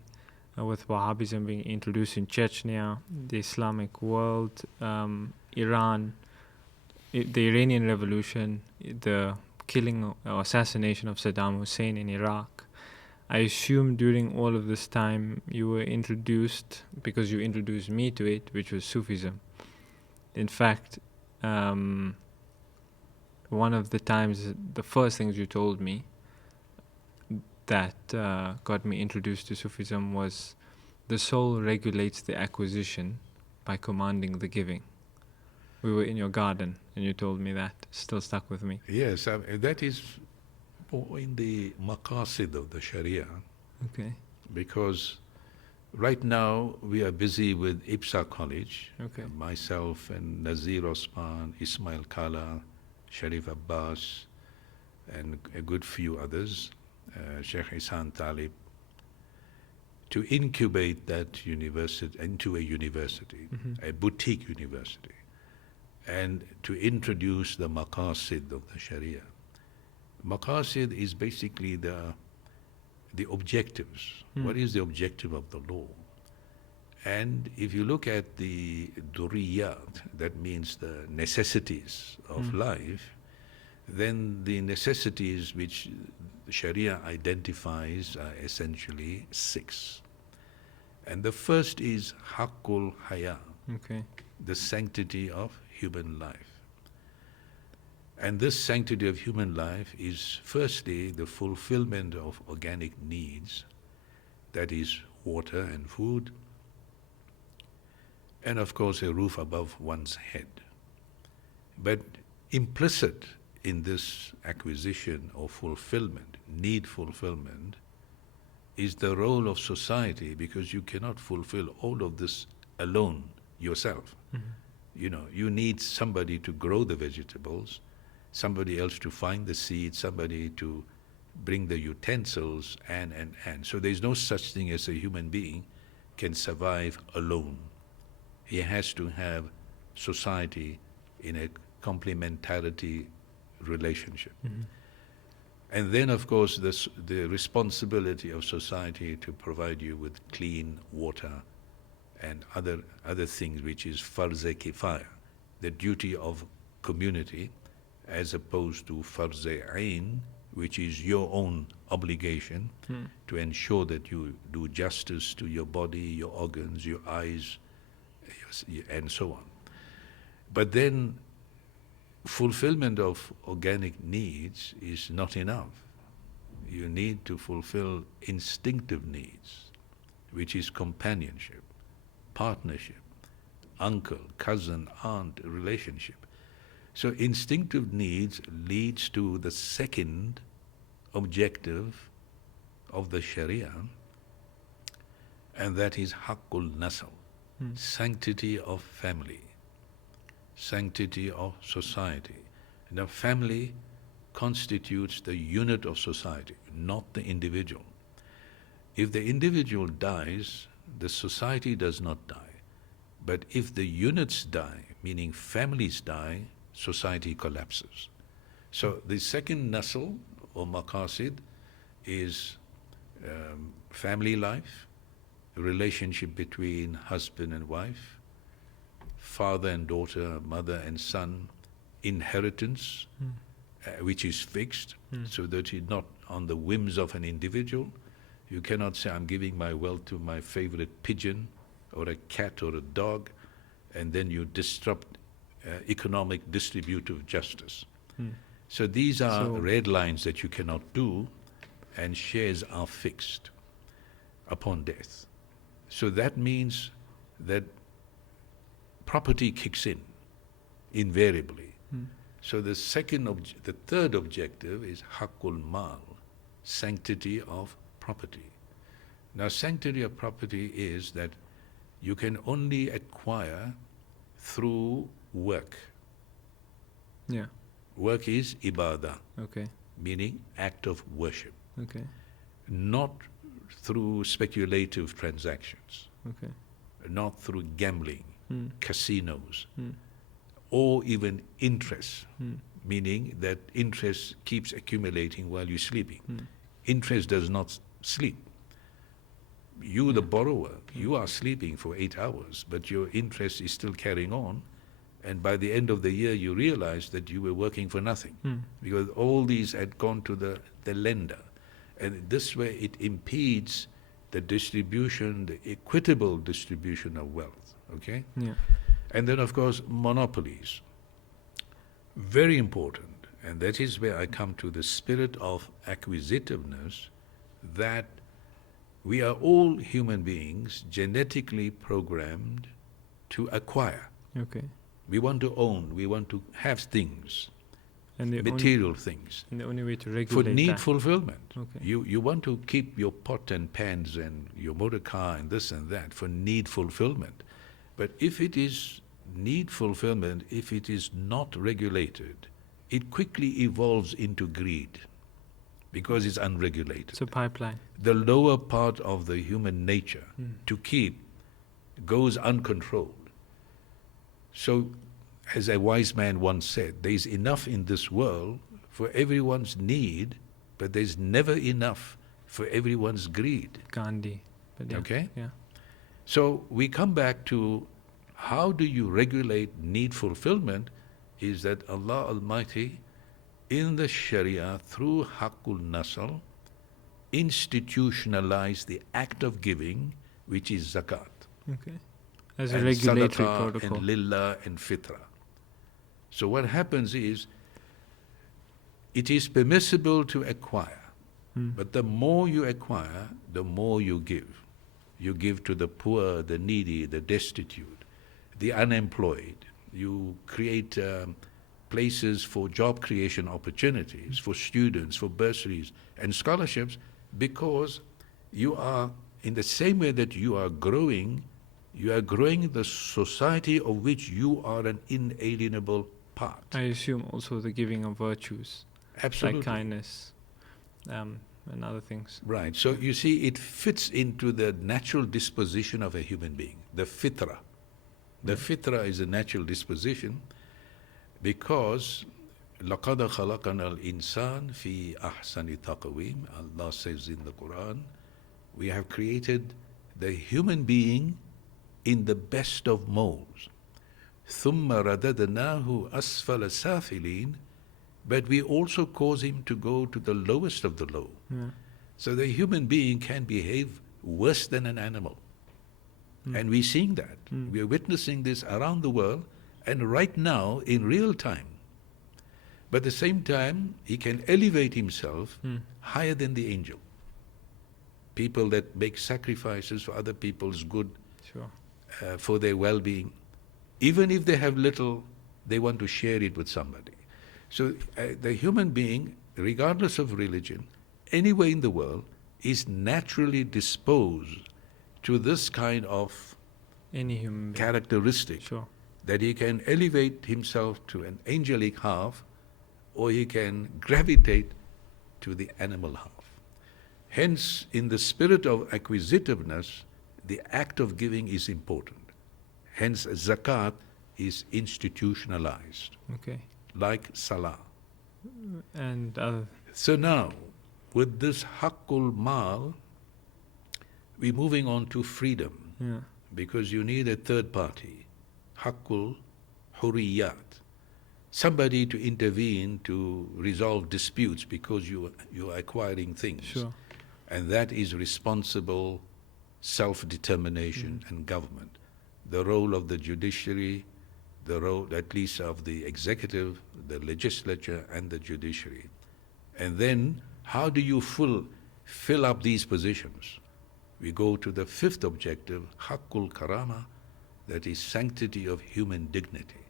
with Wahhabism being introduced in Chechnya, the Islamic world, Iran, the Iranian Revolution, the killing or assassination of Saddam Hussein in Iraq. I assume during all of this time you were introduced, because you introduced me to it, which was Sufism. In fact, one of the times, the first things you told me that got me introduced to Sufism was the soul regulates the acquisition by commanding the giving. We were in your garden and you told me that. Still stuck with me. Yes, that is in the maqasid of the Sharia, Okay. because right now we are busy with IPSA College. Okay. Myself and Nazir Osman, Ismail Kala, Sharif Abbas, and a good few others, Sheikh Ihsan Talib, to incubate that university into a university, a boutique university, and to introduce the maqasid of the Sharia. Maqasid is basically the objectives. What is the objective of the law? And if you look at the duriyat, that means the necessities of life, then the necessities which Sharia identifies are essentially 6. And the first is haqqul haya, Okay. the sanctity of human life. And this sanctity of human life is firstly the fulfillment of organic needs, that is water and food, and of course a roof above one's head. But implicit in this acquisition or fulfillment, need fulfillment, is the role of society, because you cannot fulfill all of this alone yourself. You know, you need somebody to grow the vegetables, somebody else to find the seeds, somebody to bring the utensils, and. So there's no such thing as a human being can survive alone. He has to have society in a complementarity relationship. And then, of course, the responsibility of society to provide you with clean water and other things, which is farz-e kifaya, the duty of community, as opposed to farz-e ain, which is your own obligation to ensure that you do justice to your body, your organs, your eyes, and so on. But then fulfillment of organic needs is not enough. You need to fulfill instinctive needs, which is companionship, partnership, uncle, cousin, aunt relationship. So instinctive needs leads to the second objective of the Sharia, and that is haqqul nasl, sanctity of family, sanctity of society. Now family constitutes the unit of society, not the individual. If the individual dies, the society does not die. But if the units die, meaning families die, society collapses. So the second nasl or maqasid is family life, relationship between husband and wife, father and daughter, mother and son, inheritance, which is fixed, so that it's not on the whims of an individual. You cannot say, I'm giving my wealth to my favorite pigeon or a cat or a dog, and then you disrupt economic distributive justice. So these are red lines that you cannot do, and shares are fixed upon death. So that means that property kicks in, invariably. So the third objective is haqqul mal, sanctity of property. Now, sanctity of property is that you can only acquire through work. Yeah. Work is ibadah, Okay. meaning act of worship, Okay. not through speculative transactions, Okay. not through gambling, casinos, Hmm. or even interest, meaning that interest keeps accumulating while you're sleeping. Interest does not sleep. You, the borrower, you are sleeping for 8 hours, but your interest is still carrying on, and by the end of the year you realize that you were working for nothing, because all these had gone to the lender. And this way it impedes the distribution, the equitable distribution of wealth, okay? Yeah. And then, of course, monopolies. Very important, and that is where I come to the spirit of acquisitiveness, that we are all human beings genetically programmed to acquire. Okay. We want to own, we want to have things, And the material things, and the only way to for regulate need that. fulfillment. Okay. You want to keep your pot and pans and your motor car and this and that for need fulfillment. But if it is need fulfillment, if it is not regulated, it quickly evolves into greed because it's unregulated. It's a pipeline. The lower part of the human nature to keep goes uncontrolled. So, as a wise man once said, there is enough in this world for everyone's need, but there's never enough for everyone's greed. Gandhi. But yeah. Okay? Yeah. So we come back to how do you regulate need fulfillment, is that Allah Almighty in the Sharia through Haqqul Nasl institutionalized the act of giving, which is zakat. Okay. As a And regulatory sadaqah protocol. and lillah and fitra. So what happens is, it is permissible to acquire, but the more you acquire, the more you give. You give to the poor, the needy, the destitute, the unemployed. You create places for job creation opportunities, for students, for bursaries and scholarships, because you are, in the same way that you are growing the society of which you are an inalienable part. I assume also the giving of virtues. Absolutely. Like kindness and other things. Right. So you see, it fits into the natural disposition of a human being, the fitra. The fitra is a natural disposition because لَقَدْ خَلَقَنَا الْإِنسَانَ فِي أَحْسَنِ تَقْوِيمٍ. Allah says in the Quran, we have created the human being in the best of molds. ثُمَّ رَدَدْنَاهُ أَسْفَلَ سَافِلِينَ. But we also cause him to go to the lowest of the low. Yeah. So the human being can behave worse than an animal. And we're seeing that. We're witnessing this around the world, and right now in real time. But at the same time, he can elevate himself higher than the angel. People that make sacrifices for other people's good, Sure. for their well-being. Even if they have little, they want to share it with somebody. So the human being, regardless of religion, anywhere in the world, is naturally disposed to this kind of Any human being. characteristic, Sure. that he can elevate himself to an angelic half, or he can gravitate to the animal half. Hence, in the spirit of acquisitiveness, the act of giving is important. Hence, zakat is institutionalized, Okay. like salah. And So now, with this haqqul mal, we're moving on to freedom, yeah. because you need a third party, haqqul hurriyat, somebody to intervene to resolve disputes because you are acquiring things. Sure. And that is responsible self-determination and government. The role of the judiciary, the role at least of the executive, the legislature and the judiciary. And then how do you fill up these positions? We go to the fifth objective, haqqul karama, that is sanctity of human dignity.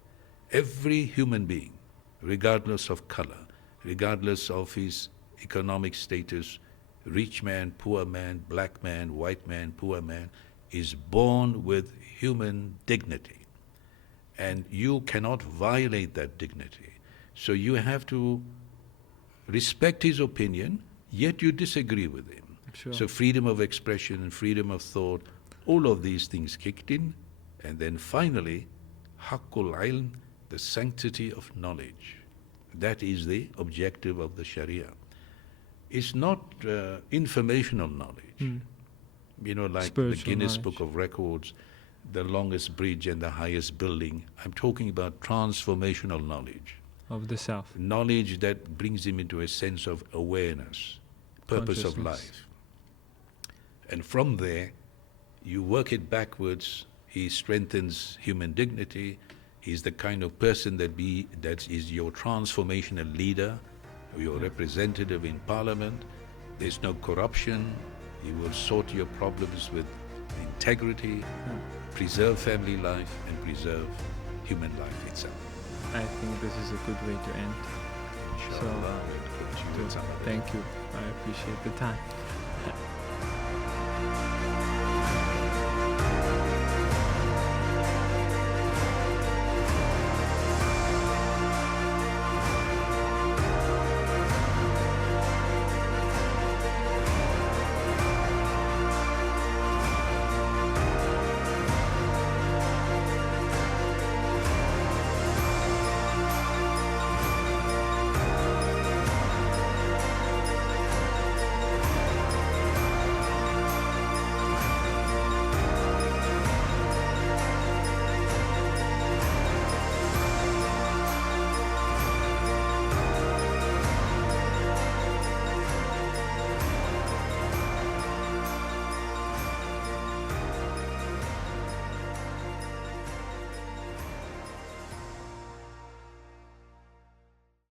Every human being, regardless of color, regardless of his economic status, rich man, poor man, black man, white man, poor man, is born with human dignity. And you cannot violate that dignity. So you have to respect his opinion, yet you disagree with him. Sure. So freedom of expression and freedom of thought, all of these things kicked in. And then finally, haqqul ilm, the sanctity of knowledge. That is the objective of the Sharia. It's not informational knowledge. You know, like Spiritual the Guinness knowledge. Book of Records, the longest bridge and the highest building. I'm talking about transformational knowledge. Of the self. Knowledge that brings him into a sense of awareness, purpose of Consciousness. life. And from there, you work it backwards. He strengthens human dignity. He's the kind of person that is your transformational leader, your representative in parliament. There's no corruption. He will sort your problems with integrity, preserve family life, and preserve human life itself. I think this is a good way to end. Inshallah, we'll continue with some of it. Thank you. I appreciate the time.